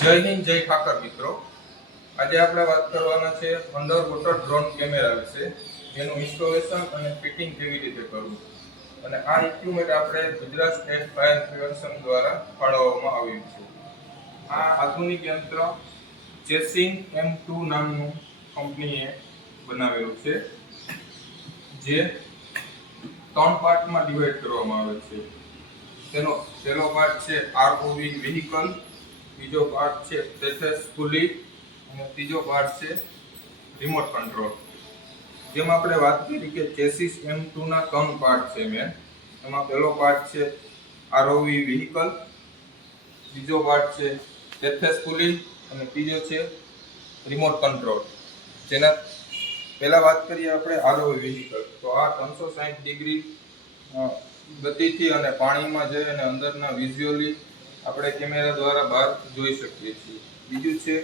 જય હિન્દ, જય ઠાકર મિત્રો. આજે આપણે વાત કરવાના છે અંડર વોટર ડ્રોન કેમેરા વિશે, જેનું ઇન્સ્ટોલેશન અને ફિટિંગ કેવી રીતે કરવું. અને આ ઇક્વિપમેન્ટ આપણે ગુજરાત સ્ટેટ ફાયર પ્રિવેન્શન દ્વારા ફાળવવામાં આવ્યું છે. આ આધુનિક યંત્ર ચેસિંગ M2 નામનું કંપનીએ બનાવેલું છે, જે 3 પાર્ટમાં ડિવાઈડ કરવામાં આવે છે. તેનો પહેલો પાર્ટ છે ROV વ્હીકલ, બીજો પાર્ટ છે સરફેસ પુલી અને ત્રીજો પાર્ટ છે રિમોટ કંટ્રોલ. જેમ આપણે વાત કરી કે ચેસિસ M2 ના 3 પાર્ટ છે મેન. એમાં પહેલો પાર્ટ છે ROV વ્હીકલ, બીજો પાર્ટ છે સરફેસ પુલી અને ત્રીજો છે રિમોટ કંટ્રોલ. જેના પહેલા વાત કરીએ આપણે ROV વ્હીકલ, તો આ 360 ડિગ્રી ગતિથી અને પાણીમાં જઈ અને અંદરના વિઝ્યુઅલી આપણે કેમેરા દ્વારા બહાર જોઈ શકીએ છીએ. બીજું છે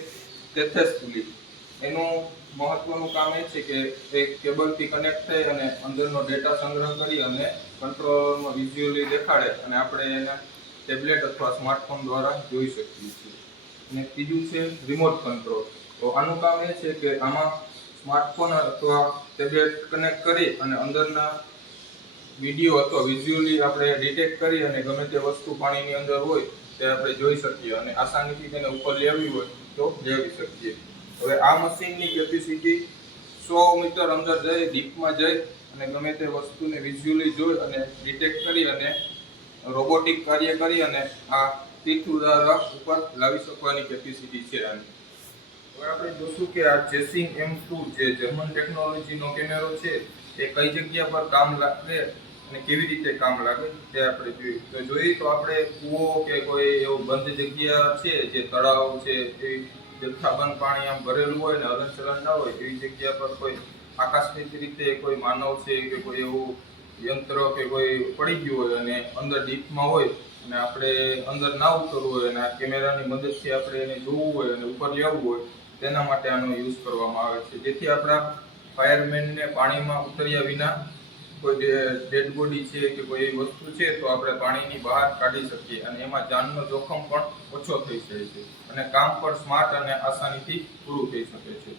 સરફેસ પુલી. એનું મહત્વનું કામ એ છે કે એ કેબલથી કનેક્ટ થઈ અને અંદરનો ડેટા સંગ્રહ કરી અને કંટ્રોલમાં વિઝ્યુઅલી દેખાડે અને આપણે એને ટેબ્લેટ અથવા સ્માર્ટફોન દ્વારા જોઈ શકીએ છીએ. અને ત્રીજું છે રિમોટ કંટ્રોલ. તો આનું કામ એ છે કે આમાં સ્માર્ટફોન અથવા ટેબ્લેટ કનેક્ટ કરી અને અંદરના વિડીયો અથવા વિઝ્યુઅલી આપણે ડિટેક્ટ કરી અને ગમે તે વસ્તુ પાણીની અંદર હોય તે આપણે જોઈ શકીએ અને આસાનીથી તેને ઉપર લેવી હોય તો લેવી શકીએ. હવે આ મશીનની કેપેસિટી 100 મીટર અંદર જઈ ડીપમાં જઈ અને ગમે તે વસ્તુને વિઝ્યુઅલી જોઈ અને ડિટેક્ટ કરી અને રોબોટિક કાર્ય કરી અને આ તીર્થ દ્વારા ઉપર લાવી શકવાની કેપેસિટી છે આની. હવે આપણે જોશું કે આ ચેસિંગ M2 જે જર્મન ટેકનોલોજીનો કેમેરો છે એ કઈ જગ્યા પર કામ લાગે અને કેવી રીતે કામ લાગે તે આપણે જોઈએ. તો આપણે કૂવો કે કોઈ એવું બંધ જગ્યા છે, જે તળાવ છે, એવી જથ્થાબંધ પાણી આમ ભરેલું હોય ને હલનચલન ના હોય એવી જગ્યા પર કોઈ આકસ્મિક રીતે કોઈ માનવ છે કે કોઈ એવું યંત્ર કે કોઈ પડી ગયું હોય અને અંદર ડીપમાં હોય અને આપણે અંદર ના ઉતરવું હોય અને આ કેમેરાની મદદથી આપણે એને જોવું હોય અને ઉપર લેવું હોય, તેના માટે આનો યુઝ કરવામાં આવે છે. જેથી આપણા ફાયરમેનને પાણીમાં ઉતર્યા વિના કોઈ ડેડ બોડી છે કે કોઈ એવી વસ્તુ છે તો આપણે પાણીની બહાર કાઢી શકીએ અને એમાં જાનનો જોખમ પણ ઓછો થઈ જાય છે અને કામ પણ સ્માર્ટ અને આસાનીથી પૂરું થઈ શકે છે.